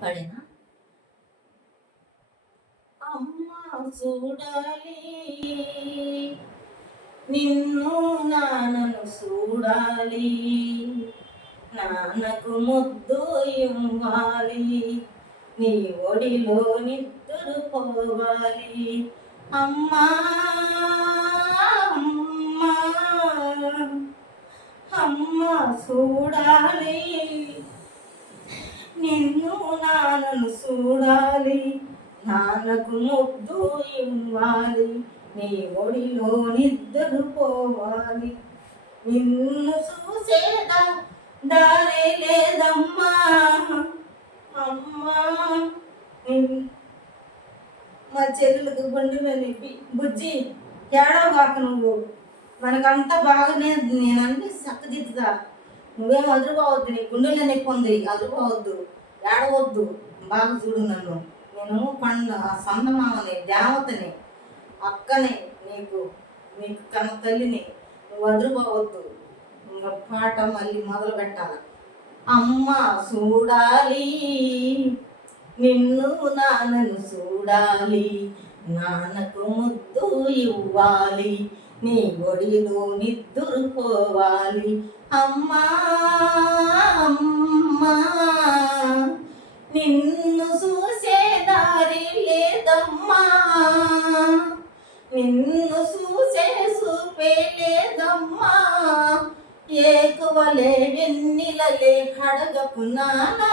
పడేనా? అమ్మ చూడాలి నిన్ను నాన్నను చూడాలి, నాన్నకు ముద్దు ఇవ్వాలి, నీ ఒడిలో నిద్దురు పోవాలి. అమ్మా అమ్మా అమ్మ చూడాలి నిన్ను నాన్నను చూడాలి, నాన్నకు ముద్దు ఇవ్వాలి, నీ ఒడిలో నిద్దురు పోవాలి. నిన్ను చూసేదా దారే లేదమ్మా అమ్మా. మా చెల్లెలకు గుండెలో నిప్పి బుజ్జి ఏడవగాక, నువ్వు మనకంతా బాగానే, నేను అన్ని చక్కదిద్దుతా, నువ్వేం అదురుకోవద్దు, నీ గుండెలో నొప్పి ఉంది, అదురుకోవద్దు, ఏడవద్దు, బాగా చూడు నన్ను, నేను సందమామని, దేవతని, అక్కని, నీకు కన్న తల్లిని, నువ్వు అదురుకోవద్దు. పాట మళ్ళీ మొదలు పెట్టాలి. అమ్మ చూడాలి నిన్ను నాన్నను చూడాలి, నాన్నకు ముద్దు ఇవ్వాలి, నీ ఒడిలో నిద్దురు పోవాలి. అమ్మా అమ్మా నిన్ను చూసే దారి లేదమ్మా, నిన్ను చూసే చూపే లేదమ్మా, ఏకువలే వెన్నెలలే కడగకు నానా,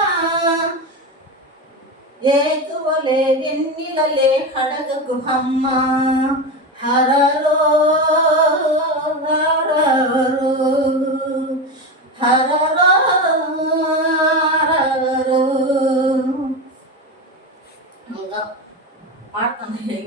ఏకువలే వెన్నెలలే కడగకు అమ్మ. హరరో హరరో హరరో హరరో. ఇంకా పాడుతున్నాయి.